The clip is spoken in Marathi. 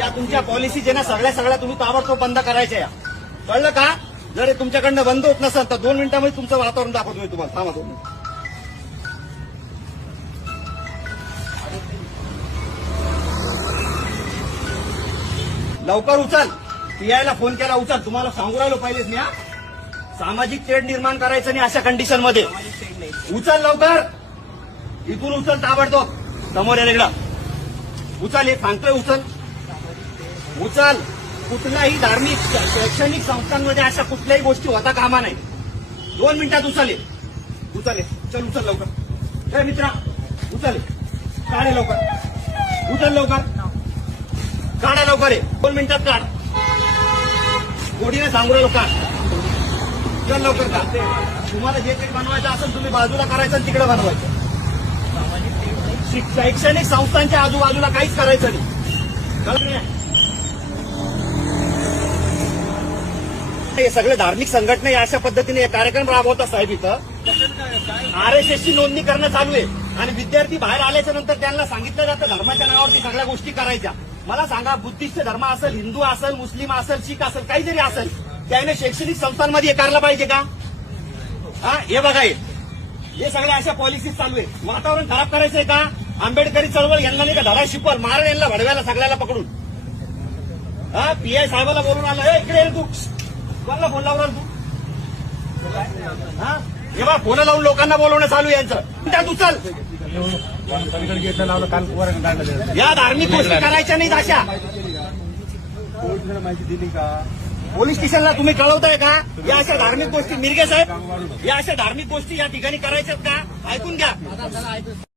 या तुमच्या पॉलिसी जे ना सगळ्या तुम्ही ताबडतोब बंद करायच्या या. कळलं का? जर हे तुमच्याकडनं बंद होत नसेल तर 2 मिनिटांमध्ये तुमचं वातावरण दाखवतो मी तुम्हाला. थांबा 2 मिनिटं. लवकर उचल. पीआयला फोन केला, उचल. तुम्हाला सांगू राहिलो पहिलेच मी. सामाजिक तेढ निर्माण करायचं नाही अशा कंडिशन मध्ये. उचल लवकर. इथून उचल ताबडतोब. समोर या इकडं. उचल. हे सांगतोय उचल. उचल. कुठल्याही धार्मिक शैक्षणिक संस्थांमध्ये अशा कुठल्याही गोष्टी होता कामा नाही. 2 मिनिटात उचल. उचल. चल उचल लवकर. हे मित्रा उचल. काढे लवकर. उचल लवकर. काढा लवकर. 2 मिनिटात काढ. गोडीने सांगू राहिलो काढ. चल लवकर काढ. तुम्हाला जे काही बनवायचं असेल तुम्ही बाजूला करायचं आणि तिकडे बनवायचं. शैक्षणिक संस्थांच्या आजूबाजूला काहीच करायचं नाही. हे सगळे धार्मिक संघटना अशा पद्धतीने कार्यक्रम राबवतात साहेब. इथं आरएसएसची नोंदणी करणं चालू आहे आणि विद्यार्थी बाहेर आल्याच्या नंतर त्यांना सांगितलं जातं धर्माच्या नावावरती सगळ्या गोष्टी करायच्या. मला सांगा, बुद्धिस्ट धर्म असेल, हिंदू असेल, मुस्लिम असेल, शीख असेल, काही जरी असेल, त्याने शैक्षणिक संस्थांमध्ये करायला पाहिजे का? हे बघा, हे सगळ्या अशा पॉलिसीज चालू आहे. वातावरण खराब करायचंय का? आंबेडकरी चळवळ यांना नाही का धडा शिकवल, मारण यांना भडव्याला सगळ्याला पकडून. पीआय साहेबाला बोलून आलं, इकडे ये तू. कोणाला फोन लावून तू? हे बा फोन लावून लोकांना बोलवणं चालू यांचं. त्यात उचल. या धार्मिक गोष्टी करायच्या नाहीत अशा. माहिती दिली का? पोलीस स्टेशनला तुम्ही कळवताय का? या अशा धार्मिक गोष्टी मिरगे साहेब, या अशा धार्मिक गोष्टी या ठिकाणी करायच्यात का? ऐकून घ्या.